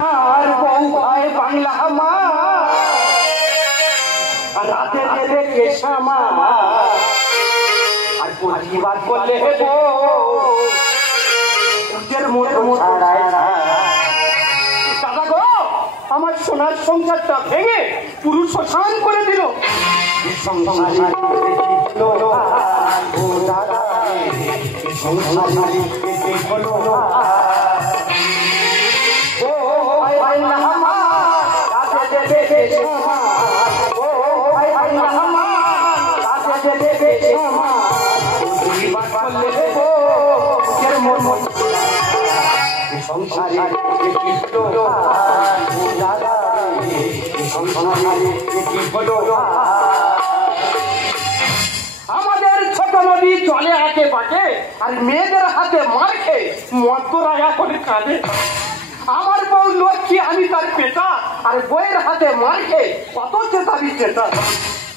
আর বউ ভাই বাংলা মা রাতে দেবে কেশামা আর প্রতিবাদ করলে নিজের মতো ছাড়ায় না। দাদা গো, আমার সোনার সংসারটা ভেঙে পুরুষ শান করে দিল। আমাদের ছোট নদী চলে আঁকে পাকে আর মেয়েদের হাতে মার খেয়ে মদ্যরা এখন কাঁদে। আমার বউ লক্ষ্মী, আমি তার পেটা, আর বইয়ের হাতে মার খেয়ে কত চেতাবি চেতা।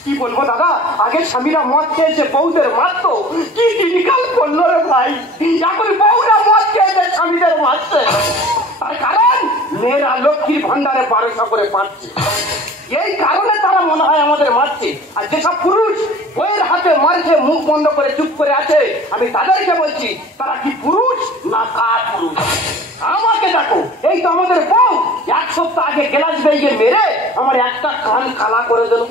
কি বলবো দাদা, আগে স্বামীরা মদ খেয়েছে বউদের মারত, কি দিনকাল করলো রে ভাই। এখন বউরা মদ খেয়েছে স্বামীদের মারছে। তার কারণ মেয়েরা লক্ষ্মীর ভান্ডারে 1200 করে পাচ্ছে, এই কারণে তারা মনে হয় আমাদের মারছে। আর যেসব পুরুষ বইয়ের হাতে মারছে মুখ বন্ধ করে চুপ করে আছে, আমি তাদেরকে বলছি তারা কি পুরুষ না কার পুরুষ। আমাকে দেখো, এই তো আমাদের বউ 1 সপ্তাহ আগে গ্লাস বেরিয়ে মেরে আমার একটা কান কালা করে দিল।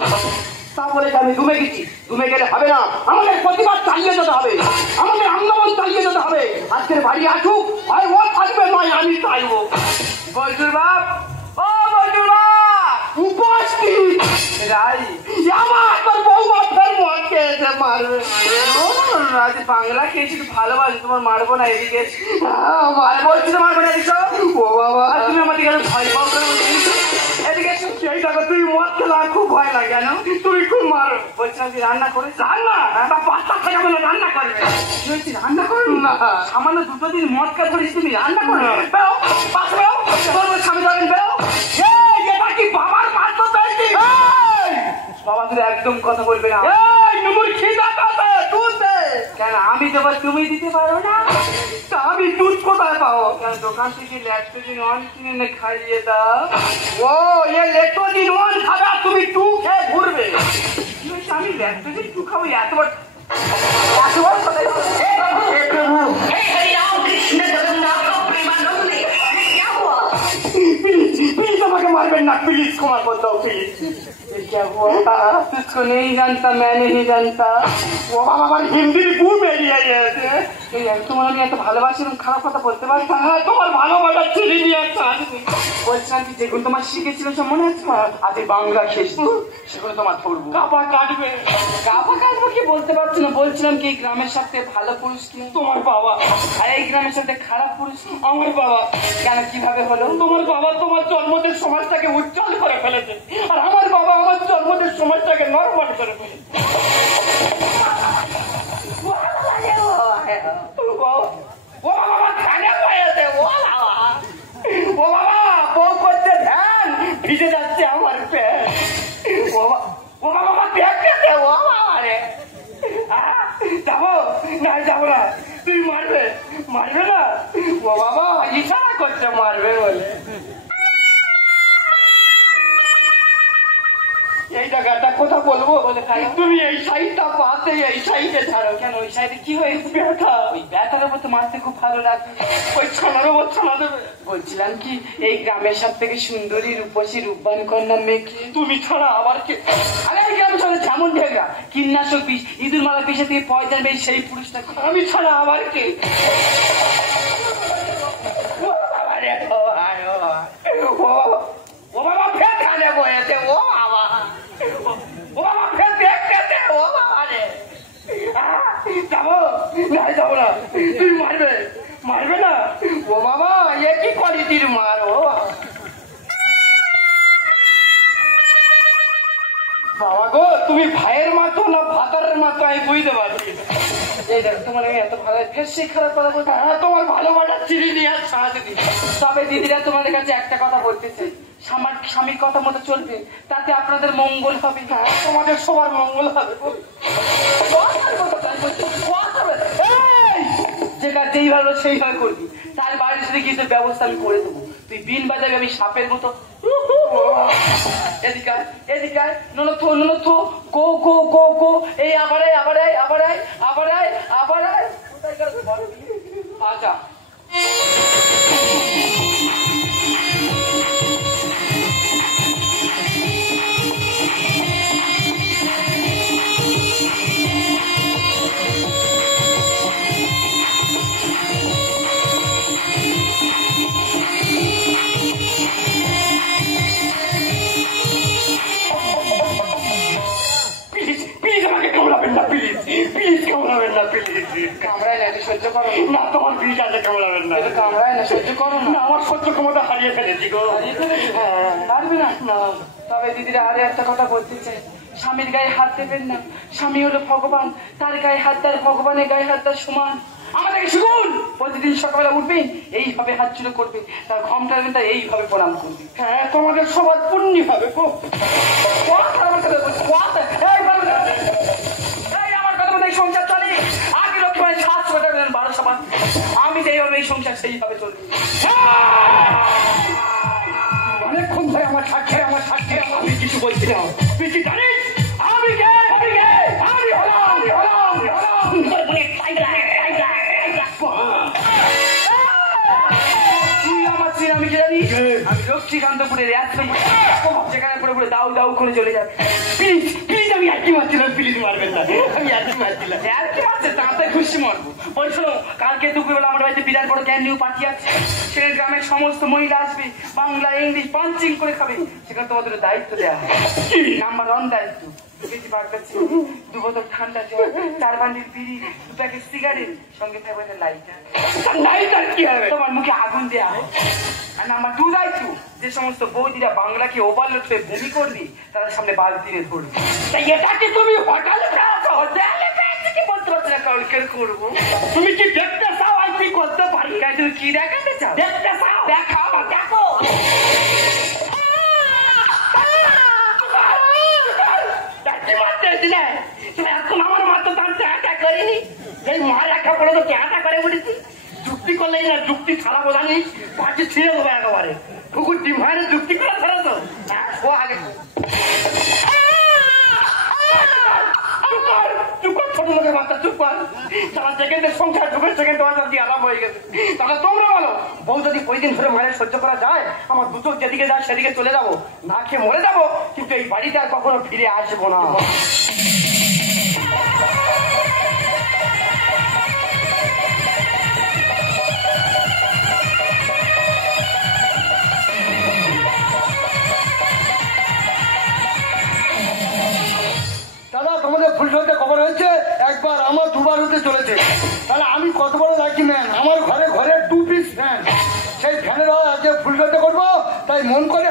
তারপরে আমি ডুবে গেছি। ডুবে গেলে হবে না, আমাদের প্রতিবাদ চালিয়ে যেতে হবে, আমাদের আন্দোলন চালিয়ে যেতে হবে। আজকের বাড়ি আসুক, হয় ও থাকবে নয় আমি চাইবো। বজুর বাপ, ও বজুর বাপ উপস্থিত। আমার তোর বউমা ফের মদ খেয়েছে, মারবে। আজ বাংলা খেয়েছি, ভালোবাসি, তোমার মারবো না। এদিকে বলছি তো মারবো না। ও বাবা, তুমি আমাদের কাছে ভয় পাও কেন? এদিকে সেই টাকা তুই মদ খেলা খুব ভয় লাগে কেন? তুমি খুব মারো। বলছিলাম যে রান্না করে রান্না পাস্তা খাই বলে রান্না করবে। রান্না করবে না, সামান্য 2 দিন মদ খেয়ে ধরেছি, তুমি রান্না করবে? স্বামী ধরেন বেও। এটা কি বাবার মাত্র চাইছি? বাবা তুমি একদম কথা বলবে না। কেন আমি দেবো, তুমি দিতে পারো না? আমি দুধ কোথায় পাবো? কেন দোকান থেকে ল্যাকটোজিন 1 কিনে খাইয়ে দাও। ও এ ল্যাকটোজিন 1 খাবে, তুমি 2 খেয়ে ঘুরবে। আমি ল্যাকটোজিন 2 খাবো? এত বড় কথা। प्लीज আমাকে মারবেন না, प्लीज ক্ষমা করে দাও प्लीज। क्या हुआ? तुझको नहीं जानता, मैं नहीं जानता। ও বাবা, আমার হিন্দির গুণ বেরিয়ে গেছে। এই তোমার আমি এত ভালোবাসি, খারাপ কথা বলতে পারি? তোমার ভালোবাসা ছেলে নিয়ে একটা বলছিলাম কি, যেগুলো তোমার শিখেছিলাম সব মনে আছে? আজ বাংলা শেষ, সেগুলো তোমার ধরবো। কাপা কাটবে? কাপা কাটবো কি বলতে পারছি না। বলছিলাম কি, এই গ্রামের সাথে ভালো পুরুষ কি তোমার বাবা, আর এই গ্রামের সাথে খারাপ পুরুষ আমার বাবা। কেন, কিভাবে হলো? তোমার বাবা তোমার জন্মদের সমাজটাকে উজ্জ্বল করে ফেলেছে, আর আমার বাবা আমার জন্মদের সমাজটাকে নরমাল করে ফেলেছে। ও বাবা, বউ করছে ধ্যান, ভিজে যাচ্ছে আমার প্যান্ট। ও বাবা, আমার ব্যাগ খেতে। ও বাবা রে, যাবো না? যাবো না। তুমি মারবে? মারবে না? ও বাবা ইশারা করছে মারবে বলে। এই জায়গাটা কথা বলবো? তুমি এই সাইডটা পাতে, এই সাইডে ছাড়ো। কেন, ওই সাইডে কি হয়েছে? ব্যথা। ওই ব্যথার উপর তো মারতে খুব ভালো লাগে। ওই ছানার উপর ছানা দেবে। বলছিলাম কি, এই গ্রামের সব থেকে সুন্দরী রূপসী রূপবান কন্যা মেয়েকে তুমি ছাড়া আবার কে? আরে এই গ্রামের সঙ্গে যেমন ঢেকা কীটনাশক বিষ, ইঁদুর মারা বিষে থেকে পয়সা বেশি, সেই পুরুষটা আমি ছাড়া আবার কে? ও বাবা, ফের খানে বয়েছে। ও বাবা, ও বাবা, ফের দেখতে। ও বাবা রে, যাবো না? যাবো না। তুই মারবে? মারবে না? ও বাবা, এ কি কোয়ালিটির মার? ও বাবা গো, তুমি ভাইয়ের মাতো না ভাতারের মাতো আমি বুঝতে পারছি। এই দেখো, তোমার আমি এত ভালো ফের সেই খারাপ কথা বলতে। হ্যাঁ, তোমার ভালোবাসা চিনি নিয়ে আর ছাড়া দিদি। তবে দিদিরা তোমাদের কাছে একটা কথা বলতেছে, স্বামীর কথা মতো চলবে, তাতে আপনাদের মঙ্গল হবে। তোমাদের সবার মঙ্গল হবে। যেটা যেইভাবে সেইভাবে করবি, তার বাড়ির সাথে গিয়ে ব্যবস্থা আমি করে দেবো। তুই বিন বাজাবি, আমি সাপের মতো। এদিকে এদিকে ননথ ননথ গো গো গো গো। এই আবার আয় আবার আয় আবার আয় আবার আয় আবার আয়। কোথায় গেল বল? আচ্ছা সহ্য করো না, তোমার বিষ আছে, কামড়াবেন না। কামড়ায় না, সহ্য করো না। আমার সহ্য ক্ষমতা হারিয়ে ফেলেছি গো। পারবে না? তবে দিদিরা আরে একটা কথা বলতে চাই, স্বামীর গায়ে হাত দেবেন না। স্বামী হলো ভগবান, তার গায়ে হাত তার ভগবানের গায়ে হাত তার সমান। আমাদেরকে শিখুন, প্রতিদিন সকালবেলা উঠবেন, এইভাবে হাত চুলো করবে, তার ঘমটা তার এইভাবে প্রণাম করবে। হ্যাঁ, তোমাদের সবার পুণ্যি হবে গো। সংসার চলে আগে লক্ষ্মী মানে 700 টাকা 1200 টাকা। আমি যেইভাবে এই সংসার সেইভাবে চলবে। অনেকক্ষণ ধরে আমার সাক্ষী আমি কিছু বলছিলাম, তুই কি জানিস আমি কে? আমি হলাম তুই আমার চেয়ে আমি কি জানিস? আমি লক্ষ্মীকান্তপুরের যেখানে পড়ে পড়ে দাউ দাউ করে চলে যাবে। প্লিজ প্লিজ, আমি একই মারছিলাম, প্লিজ মারবেন না। আমি একই মারছিলাম, একই মারছে, তাতে খুশি মারবো। বলছিল কালকে দুপুরবেলা আমার বাড়িতে বিরাট বড় ক্যান নিউ পার্টি আছে, সেখানে গ্রামের সমস্ত মহিলা আসবে, বাংলা ইংলিশ পাঞ্চিং করে খাবে। সেখানে তোমাদের দায়িত্ব দেওয়া হয়, নাম্বার 1 দায়িত্ব। 2 বোতল ঠান্ডা জল, 4 বান্ডিল বিড়ি, 2 প্যাকেট সিগারেট, সঙ্গে থাকবে লাইটার। কি হবে? তোমার মুখে আগুন দেওয়া হয়। আর নাম্বার 2 দায়িত্ব, যে সমস্ত বৌদিরা বাংলাকে ওভারলোড করে বমি করবি, তাদের সামনে বালতি নিয়ে ধরবি। তাই এটাকে তুমি হোটেলে পেয়েছো? হোটেলে পেয়েছি কি বলতে পারছি না, কালকে করবো। তুমি কি দেখতে চাও আর কি করতে পারি? তুমি কি দেখাতে চাও? দেখতে চাও? দেখাও, দেখো। আমার মাত্র টাকা করিনি, এই মা লেখা করে তো টাকা করে উঠেছি। যুক্তি করলেই না, যুক্তি ছাড়া বোঝা নেই, পাঁচি ছিঁড়ে দেবো একেবারে। কুকুর ডিম হয় না, যুক্তি করে ছাড়া তো ও আগে ছোট লোকের বাচ্চা চুপ কর। তারা সেকেন্ডের সংখ্যা ঢুকের সেকেন্ড বাচ্চা দিয়ে আলাপ হয়ে গেছে। তাহলে তোমরা বলো, বউ যদি কয়েকদিন ধরে মায়ের সহ্য করা যায়, আমার দুটো যেদিকে যায় সেদিকে চলে যাবো, না খেয়ে মরে যাবো, কিন্তু এই বাড়িতে আর কখনো ফিরে আসবো না। দাদা, তোমাদের ফুলসজ্জা কভার হয়েছে একবার, আমার 2 বার হতে চলেছে। তাহলে আমি কত বড় লাকি ম্যান, আমার ঘরে ঘরে 2 পিস ফ্যান, সেই ফ্যানের আজকে ফুলসজ্জা করবো, তাই মন করে।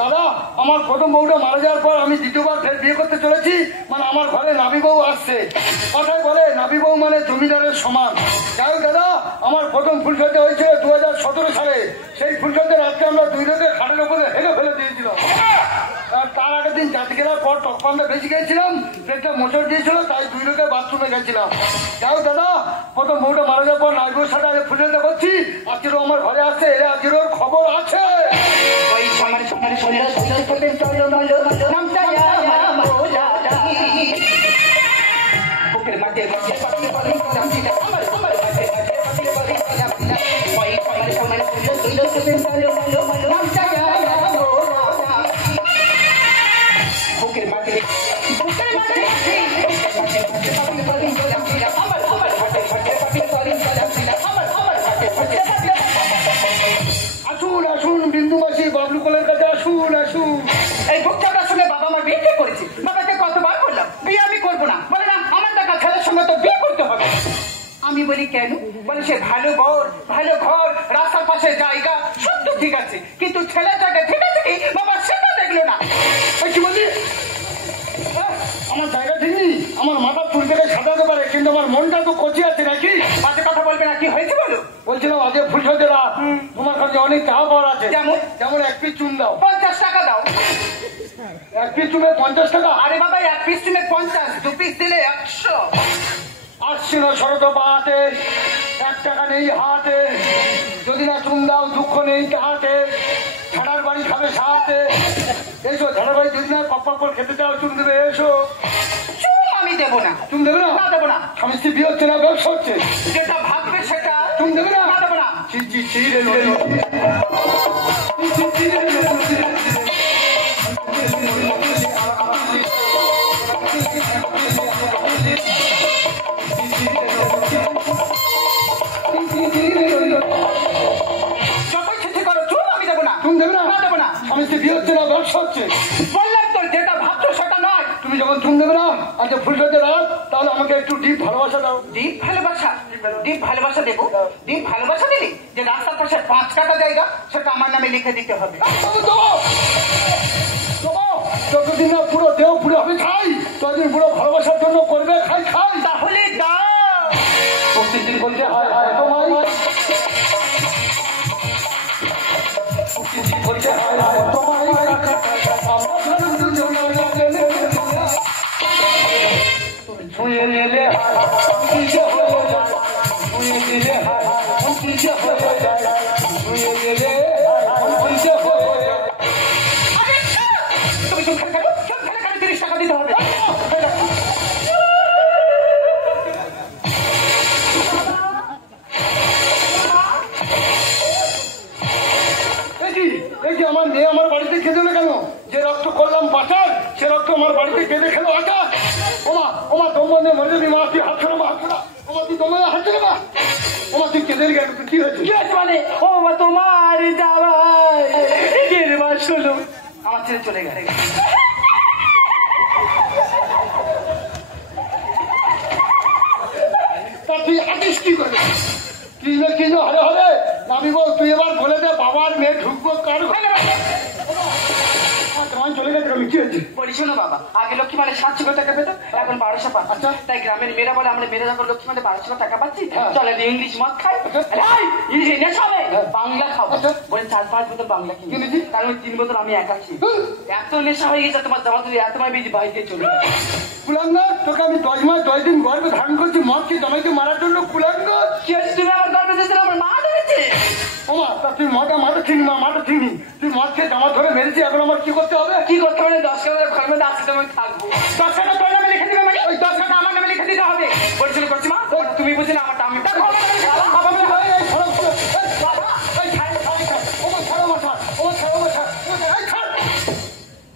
দাদা, আমার প্রথম বউটা মারা যাওয়ার পর আমি দ্বিতীয়বার ফের বিয়ে করতে চলেছি, মানে আমার ঘরে নাবি বউ আসছে। কথায় বলে নাবি বউ মানে জমিদারের সমান। যাই হোক দাদা, আমার প্রথম ফুলসজ্জা হয়েছিল 2017 সালে। সেই ফুলসজ্জার আজকে আমরা 2 লোকে খাটের উপরে হেগে ফেলে দিয়েছিলাম। তার আগের দিন জাতি গেলার পর টকপানটা বেশি গেছিলাম, পেটটা মোচড় দিয়েছিল, তাই 2 লোকে বাথরুমে গেছিলাম। যাই দাদা, প্রথম বউটা মারা যাওয়ার পর নাইবুর সাথে আগে ফুলসজ্জা করছি, আজকেরও আমার ঘরে আসছে, এরা আজকেরও খবর আছে। আসুন আসুন বিন্দু মাসি, বাবলু কোলের কাছে আসুন আসুন। এই বক্তাটার সঙ্গে বাবা আমার বিয়ে করেছে, বাবাকে কতবার বললাম বিয়ে আমি করবো না, বলে না আমার টাকা ছেলের সঙ্গে তো বিয়ে করতে হবে। আমি বলি কেন? বলে সে ভালো ঘর, রাস্তার পাশে জায়গা, সব তো ঠিক আছে, কিন্তু ছেলেটাকে ঠিক আছে কি বাবা সেটা দেখলো না। কি বলি? আমার জায়গা ঠিক নেই, আমার মাথা চুল কেটে সাজাতে পারে, কিন্তু আমার মনটা তো কচি আছে নাকি? বাজে কথা বলবে না, কি হয়েছে বলো? বলছিলাম আজকে ফুলসজ্জা রাত, তোমার কাছে অনেক টাকা পাওয়ার আছে। যেমন 1 পিস চুন দাও। 50 টাকা দাও। 1 পিস চুনে 50 টাকা? আরে বাবা 1 পিস চুনে 50, 2 পিস দিলে 100। আসছি না শরত পাহাতে, 1 টাকা নেই হাতে। যদি না চুন দাও দুঃখ নেই তাহাতে, ঝাড়ার বাড়ি খাবে সাহাতে। এসো ঝাড়ার বাড়ি যদি না কপ্পা করে খেতে চাও চুন দেবে, এসো। আমি দেবো না। চুন দেবে না? না দেবো না। স্বামী স্ত্রী বিয়ে হচ্ছে না, ব্যবসা হচ্ছে, যেটা ভাববে সেটা। চুন দেবে না? না দেবো না। চি চি চি রে রে রে। চি চি রে রে রে। যতই চিঠি করো চুন আমি দেবো না। চুন দেবে না? না দেবো না। স্বামী স্ত্রী বিয়ে হচ্ছে না, ব্যবসা হচ্ছে। বললাম তো যেটা ভাবছো সেটা নয়। তুমি যখন চুন দেবে না আজ ফুলসজ্জা রাত, তাহলে আমাকে একটু ডিপ ভালোবাসা দাও। ডিপ ভালোবাসা? ডিপ ভালোবাসা দেবো? ডিপ ভালোবাসা দিলি যে রাস্তার পাশে 5 কাটা জায়গা সেটা আমার নামে লিখে দিতে হবে। যতদিন না পুরো দেহ পুরো হবে খাই, ততদিন পুরো ভালোবাসার জন্য করবে খাই খাই। তাহলে দাও। প্রতিদিন বলতে হয় হয় তোমায়, বলতে হয় হয় তোমায়। তুমি ছুঁয়ে নিলে হয় ছুঁয়ে দিলে হয় ছুঁয়ে হয়ে যায়, ছুঁয়ে দিলে হয়ে যায়। তুমি চুন খেলে খেলো, চুন খেলে খেলে 30 টাকা দিতে হবে। এই যে আমার মেয়ে আমার বাড়িতে খেতে হলো কেন? যে রক্ত করলাম পাচার সে রক্ত আমার বাড়িতে কেঁদে খেলো আচার। ওমা ওমা দমবন্ধে মরে যাবি মা, তুই হাত ছেড়ে মা, হাত ছেড়া। ওমা তুই দমবন্ধে হাত ছেড়ে মা, ওমা তুই কেঁদে গেল, কি হয়েছে? কি হয়েছে মানে? ও বাবা তোমার যাওয়ায় 1.5 মাস হলো আমার ছেড়ে চলে গেছে। তা তুই হাতিস কি করবে? কি যে কি যে হরে হরে নামি গো, তুই এবার বলে দে বাবার মেয়ে ঢুকবো কার ঘরে? তোমার চলে গেছে আমি, কি হয়েছে? বলি শোনো বাবা, আগে লক্ষ্মী মানে 700 টাকা পেতো, এখন 1200 পাচ্ছি। আচ্ছা। তাই গ্রামের মেয়েরা বলে আমরা মেয়েরা যখন লক্ষ্মী মানে 1200 টাকা পাচ্ছি হ্যাঁ। চলে ইংলিশ মদ খাই। আচ্ছা। ইংলিশ নেশা হবে, হ্যাঁ। বাংলা খাবো। আচ্ছা। বলে 4-5 বোতল বাংলা কিনেছি। কিনেছি, কারণ 3 বোতল আমি একা খেয়ে এত নেশা হয়ে গেছে তোমার জামা তুই এত মাই বাড়িতে চলে গেছে। কুলাঙ্গার, তোকে আমি 10 মাস 10 দিন গর্ভে ধারণ করছি মদকে জমাইতে মারার জন্য। কুলাঙ্গার, কি হয়েছে? তুমি আমার গর্বে দিয়েছিলে, আমার মা ধরেছে। ওমা তা তুই মদটা মারো চিনি মা, মারো চিনি। তুই মদকে জামা ধরে মেরেছি, এখন আমার কি করতে হবে? কি করতে হবে? 10 টাকা ঘর মধ্যে আসতে আমি থাকবো। 10 টাকা তোর নামে লিখে দিবে মানে? ওই 10 টাকা আমার নামে লিখে দিতে হবে। বলছিল করছি মা, তুমি বুঝি না আমারটা আমি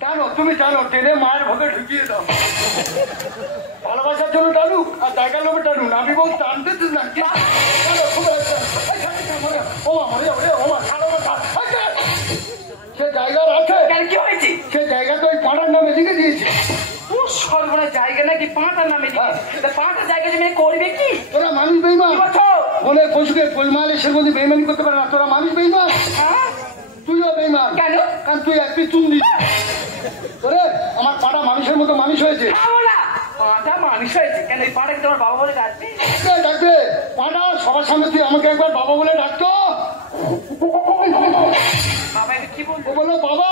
টানো, তুমি টানো, টেনে মায়ের ভোগে ঢুকিয়ে দাও। ভালোবাসার জন্য টানুক আর জায়গার লোভে টানুক, আমি বল টানতে না। সে জায়গার আছে, কি হয়েছে? সে জায়গাটা ওই পাড়ার নামে লিখে দিয়েছে। ও সর্বনা জায়গা নাকি পাঁটার নামে লিখে? পাঁটার জায়গা জমি করবে কি? তোরা মানুষ বেইমান, বলছো? মনে পশুকে গোলমালে সে মধ্যে বেইমানি করতে পারে না। তোরা মানুষ বেইমান, হ্যাঁ? তুইও বেইমান। কেন? কারণ তুই এক পিস চুন দিস। তোরে আমার পাড়া মানুষের মতো মানুষ হয়েছে। খাবো না। পাঁটা মানুষ হয়েছে কেন? এই পাঁটাকে তোমার বাবা বলে ডাকবি? ডাকবে পাড়া সবার সামনে তুই আমাকে একবার বাবা বলে ডাকতো। বাবা এটা কি বলবো? ও বললো বাবা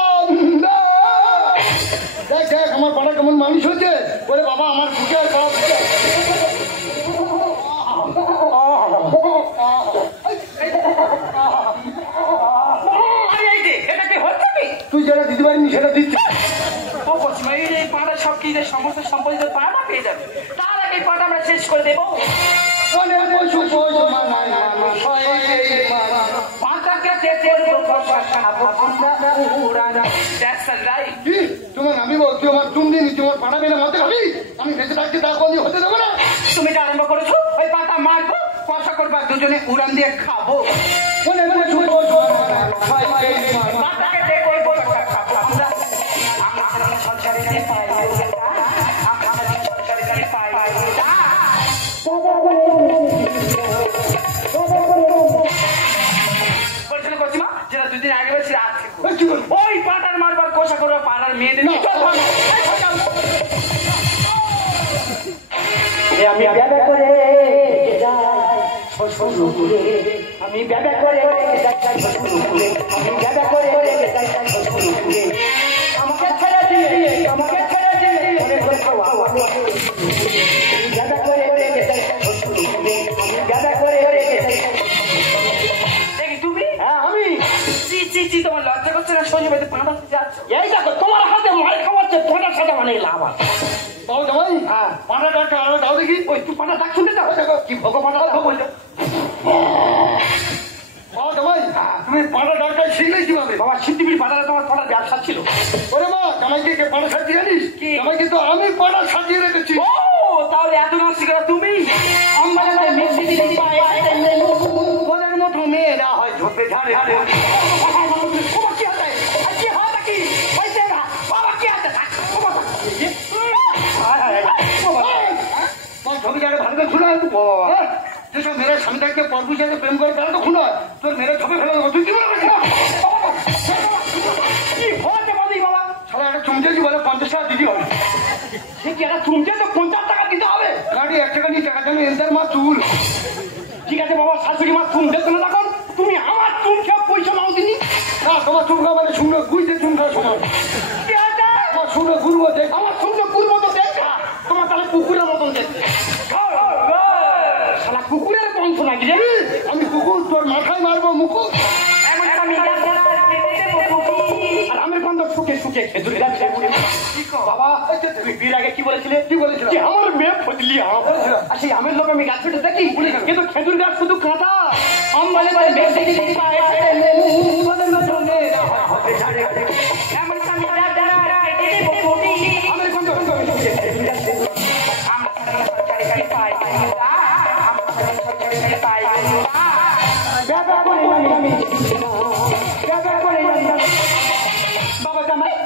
দেখ দেখ আমার পাড়া কেমন মানুষ হয়েছে। বলে বাবা আমার বুকে আর বাবা বুকে। এটা কি হচ্ছে কি? তুই যেটা দিতে পারিনি সেটা দিচ্ছিস। ও বলছি এই পাঁটা সব কি সমস্ত সম্পত্তি পাঁটা পেয়ে যাবে, তার আগে পাঁটা আমরা শেষ করে দেবো। তোমার আমি বল তুই আমার চুন দিনি, তোমার পাড়া মেলে মতে ভাবি আমি বেঁচে থাকতে তা কোন হতে দেবো না। তুমি যে আরম্ভ করেছো ওই পাটা মারবো, কষা করবা, দুজনে উড়ান দিয়ে খাবো। পাটাকে দেখো ওই বড় খাবো আমরা। আমরা সংসারে পাই বলছিল কচিমা যেটা 2 দিন আগে বলছি ওই পাটার মারবার কষা করবা পাড়ার মেয়েদের। আমি ব্যাবা করে আমি ব্যাবা করে আমি ব্যাবা করে আমাকে ছেড়ে দিয়ে আমাকে ছেড়ে দিয়ে দেখি তুমি চি চি তোমার লজ্জা করছে না? সঞ্জয় বাড়িতে পাঁটা যাচ্ছ? এই দেখো তোমার হাতে মার খাওয়াচ্ছে ফোটা সাদা মানে লাভ আছে। বাবু জামাই হ্যাঁ পাটা ডাক্তার আরো দাও দেখি। ওই তুই পাটা ডাক শুনতে যাও দেখো কি ভগবান বলছো। বাবু জামাই তুমি পাটা ডাক্তার শিখলে কিভাবে? বাবা সিদ্ধিবির বাজারে তোমার পাটার ব্যবসা ছিল। ওরে মা জামাইকে কে পাটা সাজিয়ে জানিস? কি? জামাইকে তো আমি পাটা সাজিয়ে রেখেছি। ও তাহলে এত নাচ শিখা তুমি? আমাদের মেসি দিদি পায় ওদের মতো মেয়েরা হয় ঝোপে ঝাড়ে ঝাড়ে। বাবা কি আছে? কি হয় নাকি? হয়েছে না বাবা কি আছে? ছবি জায়গায় ভালো করে খুলে যেসব মেয়েরা স্বামী থাকতে পরপুর জায়গায় প্রেম করে তারা তো খুন হয়। তোর মেয়েরা ছবি ফেলে দেবো তুই কি বলে কি হতে বলি বাবা? সবাই একটা চুমচেছি বলে 50 টাকা দিদি হবে। সে কি একটা চুমকে তো 50 টাকা দিতে হবে? গাড়ি 1 টাকা নিয়ে টাকা দেবে এদের মা চুল। ঠিক আছে বাবা শাশুড়ি মা চুম দেখো না তখন তুমি আমার চুম খেয়ে পয়সা নাও দিনি। না তোমার চুল খাওয়া মানে শুনলো গুইতে চুল খাওয়া সময় কি আছে? তোমার শুনলো ঘুরবো দেখ। আমার চুমকে কুকুর মতো দেখা তোমার তাহলে কুকুরের মতন দেখতে। শালা কুকুরের বংশ নাকি রে? আমি কুকুর তোর মাথায় মারবো মুকুট। আর আমি বন্ধ শুকে শুকে খেজুর গাছ বাবা তুমি বিয়ের আগে কি বলেছিলে? কি বলেছিলাম? যে আমার মেয়ে ফজলি আম। আর সেই আমের লোক আমি গাছ ফেটে দেখি কিন্তু খেজুর গাছ শুধু কাঁটা আম বলে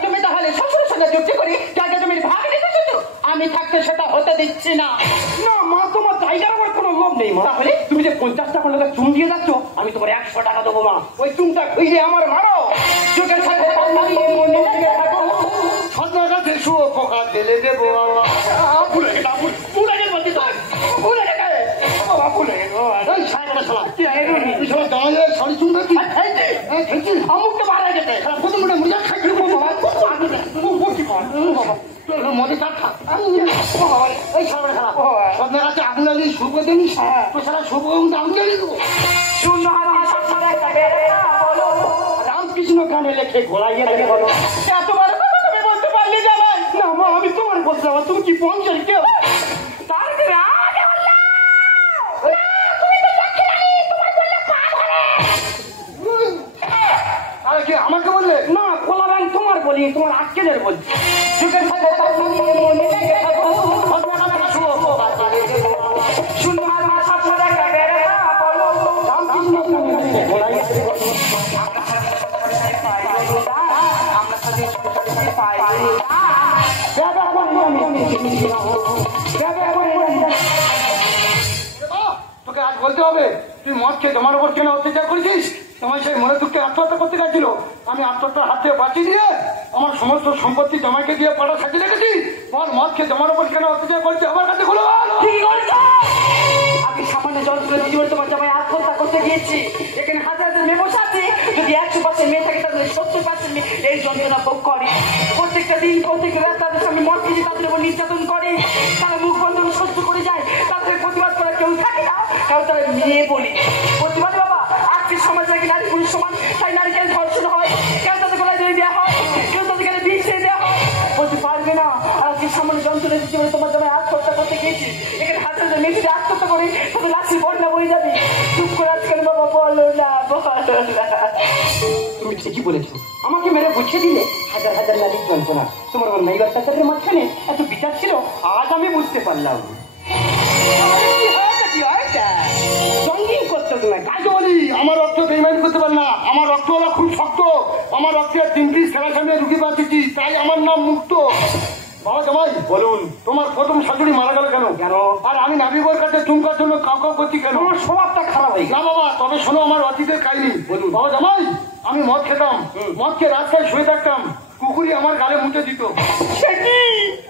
তুমি তাহলে শ্বশুরের সঙ্গে যুক্তি করি জায়গা জমির ভাগ রেখেছো তো? আমি থাকতে সেটা হতে দিচ্ছি না। না মা তোমার জায়গার আমার কোনো লোভ নেই মা। তাহলে তুমি যে 50 টাকা লোকের চুম দিয়ে যাচ্ছ আমি তোমার 100 টাকা দেবো মা। ওই চুমটা খুঁজে আমার মারো চোখের সাথে সন্ধ্যা কাছে শুয়ো পোকা ঢেলে দেবো বাবা। ভুলে গেলাম ভুলে গেল বলছি তো ভুলে গেছে বাবা ভুলে গেল। এই সাইকেলটা শালা তুই শালা জামাই শাড়ি চুল দেখি আমুকটা বাড়া গেছে প্রথম মোটা মুড়িয়া খাই খেলবো বাবা। মনে কাঠ এই সারা সন্ধ্যা কাছে আগুন লাগিয়ে শুরু করে দিনিস তো সারা শুভ আগুন জ্বালিয়ে দেবো। রামকৃষ্ণ গানে লেখে ঘোড়াইয়ে লেখে বলো এতবার কথা তুমি বলতে পারলে জামাই? না মা আমি তোমার বলছিলাম তুমি কি পঞ্চাল কেউ আরে কি আমাকে বললে? না কোলা ব্যাং তোমার বলি তোমার আজকেদের বলছি যুগের সাথে তোকে আজ বলতে হবে তুই মদ খেয়ে তোমার উপর কেন অত্যাচার করেছিস? তোমার সেই মনে দুঃখে আত্মহত্যা করতে গেছিল। আমি আত্মহত্যার হাত থেকে বাঁচিয়ে দিয়ে আমার সমস্ত সম্পত্তি জমাকে দিয়ে পাড়া সাজিয়ে রেখেছি। তোমার মদ খেয়ে তোমার উপর কেন অত্যাচার করছে আমার কাছে বলো। আমি সামান্য যন্ত্রের জীবনে তোমার জামাই আত্মহত্যা করতে গিয়েছি। এখানে হাজার হাজার মেয়ে বসে আছে। যদি 100% মেয়ে থাকে তাহলে 70% মেয়ে এই যন্ত্রণা ভোগ করে। প্রত্যেকটা দিন প্রত্যেক রাত তাদের সামনে মদ খেয়ে তাদের উপর নির্যাতন করে। তারা মুখ বন্ধ করে সহ্য করে যায়। তাদের প্রতিবাদ করার কেউ থাকে না, কারণ তারা মেয়ে বলি। প্রতিবাদ বাবা আজকের সমাজে নাকি নারী পুরুষ সমান, তাই নারীকে ধর্ষণ হয়, কেউ তাদের গলায় দিয়ে দেওয়া হয়, কেউ তাদের গেলে বিষ দিয়ে দেওয়া হয়। বলতে পারবে না আজকে সামান্য যন্ত্রের জীবনে তোমার জামাই আত্মহত্যা করতে গিয়েছি। এখানে হাজার হাজার মেয়ে যদি আত্মহত্যা করে তাদের লাশি বন্যা বয়ে যাবে। চুপ করে আজকাল বাবা বলো না বলো না। তুমি ঠিকই বলেছো আমাকে মেরে বুঝিয়ে দিলে হাজার হাজার নারীর যন্ত্রণা তোমার অন্যায় অত্যাচারের মাঝখানে এত বিচার ছিল আজ আমি বুঝতে পারলাম। সঙ্গীন করতে না কাকে বলি আমার রক্ত বেইমানি করতে পারে না। আমার রক্ত হলো খুব শক্ত। আমার রক্তের 3টি সেরা সামনে রুগী বাঁচিয়েছি, তাই আমার নাম মুক্ত। বাবা জামাই বলুন তোমার প্রথম শাশুড়ি মারা গেল কেন? কেন? আর আমি নাবিবর কাছে চুমকার জন্য কাউ করছি কেন? আমার স্বভাবটা খারাপ হয়ে না বাবা তবে শোনো আমার অতীতের কাহিনী। বলুন বাবা জামাই আমি মদ খেতাম, মদ খেয়ে রাস্তায় শুয়ে থাকতাম, কুকুরি আমার গালে মুটে দিত।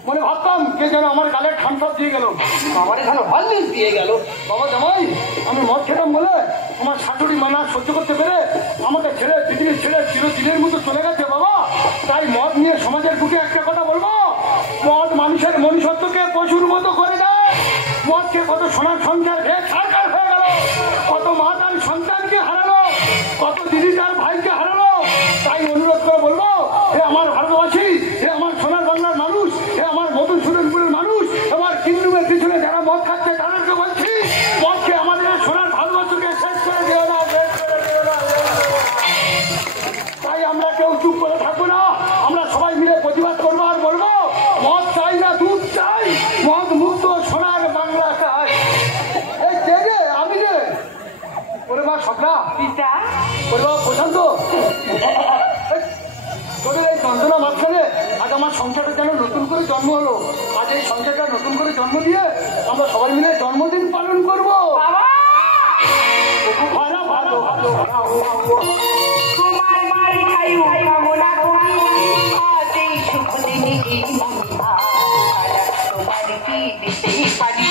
মনে ভাবতাম কে যেন আমার গালে ঠান্ডা দিয়ে গেল, আমার এখানে হলমিস দিয়ে গেল। বাবা জামাই আমি মদ খেতাম বলে আমার শাশুড়ি মানা সহ্য করতে পেরে আমাকে ছেড়ে পৃথিবীর ছেড়ে চিরদিনের মতো চলে গেছে বাবা। তাই মদ নিয়ে সমাজের বুকে একটা কথা বলবো, মদ মানুষের মনুষ্যত্বকে পশুর মতো করে দেয়। মদকে কত সোনার সংসার খেয়ে ছাড়কার হয়ে গেল, কত মা তার সন্তানকে হারালো, কত দিদি তার ভাইকে হারালো, প্রশান্ত, তোদের এই যন্ত্রণা মাঝখানে আজ আমার সংসারটা যেন নতুন করে জন্ম হলো। আজ এই সংসারটা নতুন করে জন্ম দিয়ে আমরা সবাই মিলে জন্মদিন পালন করবো। ভালো ভালো ভালো তোমার বাড়ি খাইও কামনা করি আজ এই শুভ দিনে এই তোমার কি দিতে পারি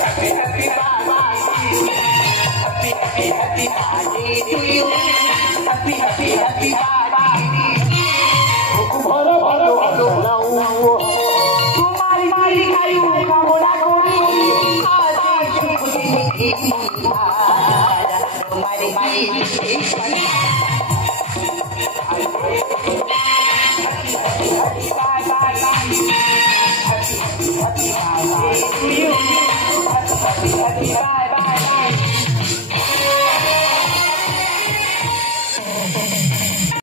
happy happy baba happy happy happy birthday to you happy happy happy baba ভালো ভালো ভালো তোমার বাড়ি খাইও কামনা করি আজ এই শুভ দিনে এই তোমার বাড়ি দিতে পারি Happy birthday to you. Happy birthday.